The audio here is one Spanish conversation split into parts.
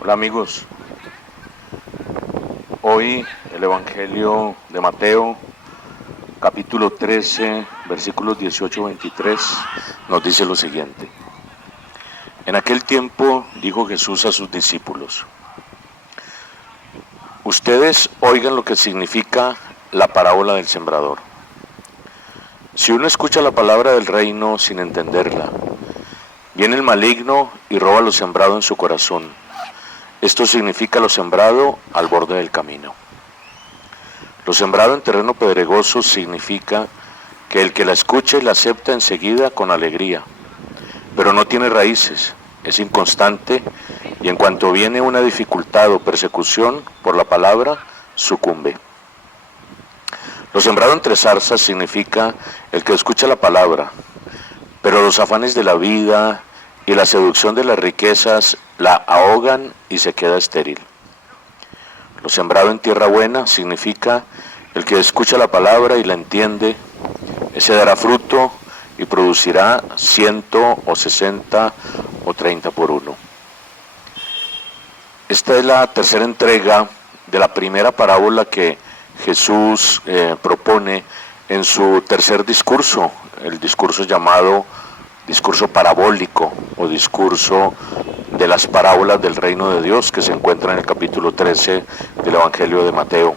Hola amigos, hoy el Evangelio de Mateo, capítulo 13, versículos 18-23, nos dice lo siguiente. En aquel tiempo dijo Jesús a sus discípulos, ustedes oigan lo que significa la parábola del sembrador. Si uno escucha la palabra del reino sin entenderla, viene el maligno y roba lo sembrado en su corazón. Esto significa lo sembrado al borde del camino. Lo sembrado en terreno pedregoso significa que el que la escucha y la acepta enseguida con alegría, pero no tiene raíces, es inconstante y en cuanto viene una dificultad o persecución por la palabra, sucumbe. Lo sembrado entre zarzas significa el que escucha la palabra, pero los afanes de la vida y la seducción de las riquezas la ahogan y se queda estéril. Lo sembrado en tierra buena significa el que escucha la palabra y la entiende, ese dará fruto y producirá 100 o 60 o 30 por uno. Esta es la tercera entrega de la primera parábola que Jesús propone en su tercer discurso, el discurso llamado discurso parabólico o discurso de las parábolas del reino de Dios, que se encuentra en el capítulo 13 del Evangelio de Mateo.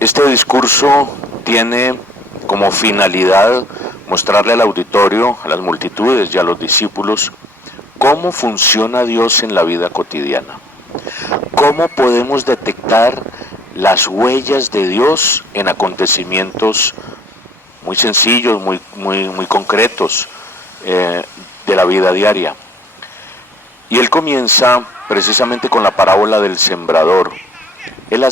Este discurso tiene como finalidad mostrarle al auditorio, a las multitudes y a los discípulos cómo funciona Dios en la vida cotidiana, cómo podemos detectar las huellas de Dios en acontecimientos muy sencillos, muy concretos de la vida diaria. Y él comienza precisamente con la parábola del sembrador. Él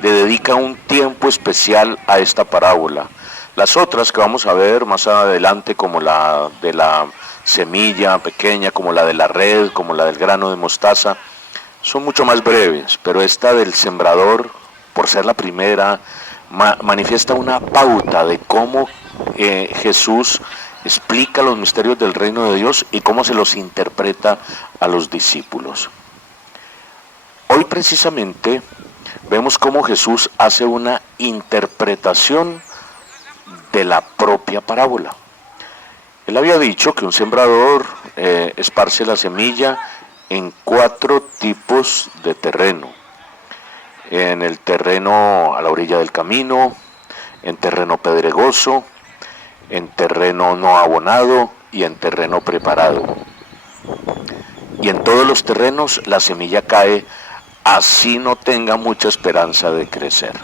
le dedica un tiempo especial a esta parábola. Las otras que vamos a ver más adelante, como la de la semilla pequeña, como la de la red, como la del grano de mostaza, son mucho más breves, pero esta del sembrador, por ser la primera, manifiesta una pauta de cómo Jesús explica los misterios del reino de Dios y cómo se los interpreta a los discípulos. Hoy precisamente vemos cómo Jesús hace una interpretación de la propia parábola. Él había dicho que un sembrador esparce la semilla en 4 tipos de terreno. En el terreno a la orilla del camino, en terreno pedregoso, en terreno no abonado y en terreno preparado. Y en todos los terrenos la semilla cae, así no tenga mucha esperanza de crecer.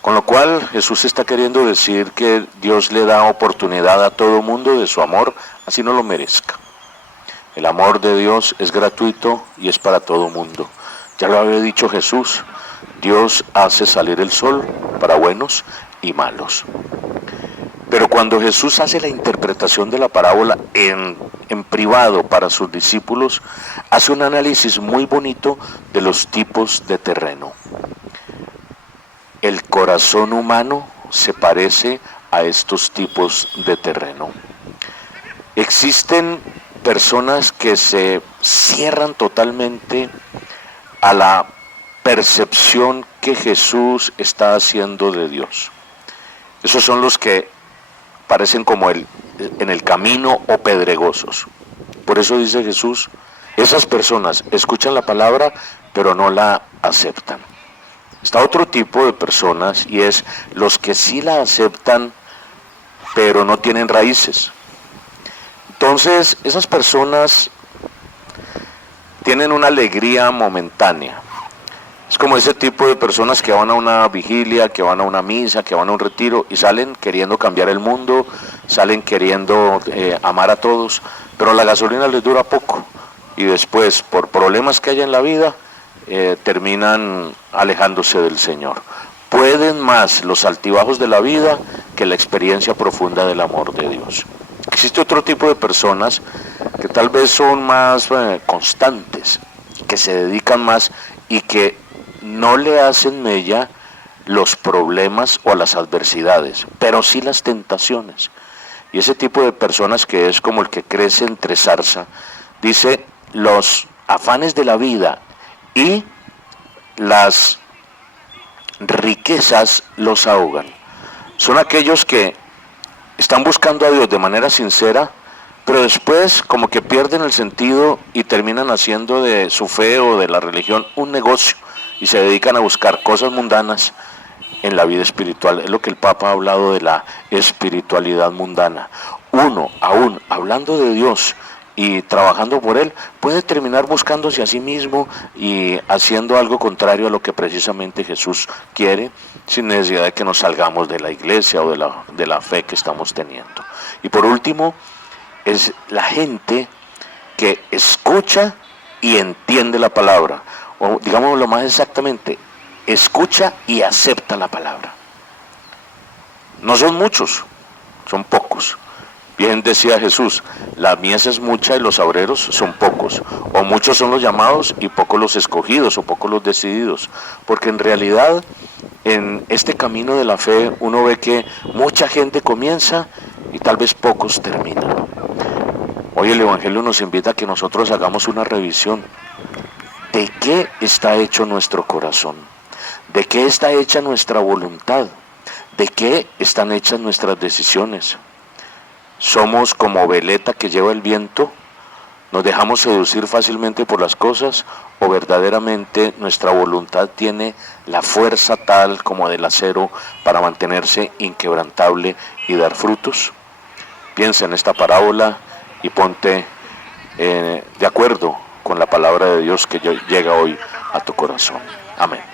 Con lo cual Jesús está queriendo decir que Dios le da oportunidad a todo mundo de su amor, así no lo merezca. El amor de Dios es gratuito y es para todo mundo. Ya lo había dicho Jesús, Dios hace salir el sol para buenos y malos. Pero cuando Jesús hace la interpretación de la parábola en privado para sus discípulos, hace un análisis muy bonito de los tipos de terreno. El corazón humano se parece a estos tipos de terreno. Existen personas que se cierran totalmente a la percepción que Jesús está haciendo de Dios. Esos son los que parecen como en el camino o pedregosos. Por eso dice Jesús, esas personas escuchan la palabra, pero no la aceptan. Está otro tipo de personas y es los que sí la aceptan, pero no tienen raíces. Entonces, esas personas tienen una alegría momentánea. Es como ese tipo de personas que van a una vigilia, que van a una misa, que van a un retiro y salen queriendo cambiar el mundo, salen queriendo amar a todos, pero la gasolina les dura poco y después, por problemas que haya en la vida, terminan alejándose del Señor. Pueden más los altibajos de la vida que la experiencia profunda del amor de Dios. Existe otro tipo de personas que tal vez son más constantes, que se dedican más y que no le hacen mella los problemas o las adversidades, pero sí las tentaciones. Y ese tipo de personas que es como el que crece entre zarza, Dice, los afanes de la vida y las riquezas los ahogan. Son aquellos que están buscando a Dios de manera sincera, pero después como que pierden el sentido y terminan haciendo de su fe o de la religión un negocio y se dedican a buscar cosas mundanas en la vida espiritual. Es lo que el Papa ha hablado de la espiritualidad mundana. Uno, aún hablando de Dios y trabajando por Él, puede terminar buscándose a sí mismo y haciendo algo contrario a lo que precisamente Jesús quiere, sin necesidad de que nos salgamos de la iglesia o de la fe que estamos teniendo. Y por último, es la gente que escucha y entiende la palabra, o digámoslo más exactamente, escucha y acepta la palabra. No son muchos, son pocos. Bien decía Jesús, la mies es mucha y los obreros son pocos, o muchos son los llamados y pocos los escogidos, o pocos los decididos, porque en realidad en este camino de la fe uno ve que mucha gente comienza y tal vez pocos terminan. Hoy el Evangelio nos invita a que nosotros hagamos una revisión. ¿De qué está hecho nuestro corazón? ¿De qué está hecha nuestra voluntad? ¿De qué están hechas nuestras decisiones? ¿Somos como veleta que lleva el viento? ¿Nos dejamos seducir fácilmente por las cosas? ¿O verdaderamente nuestra voluntad tiene la fuerza tal como del acero para mantenerse inquebrantable y dar frutos? Piensa en esta parábola y ponte de acuerdo con la palabra de Dios que llega hoy a tu corazón. Amén.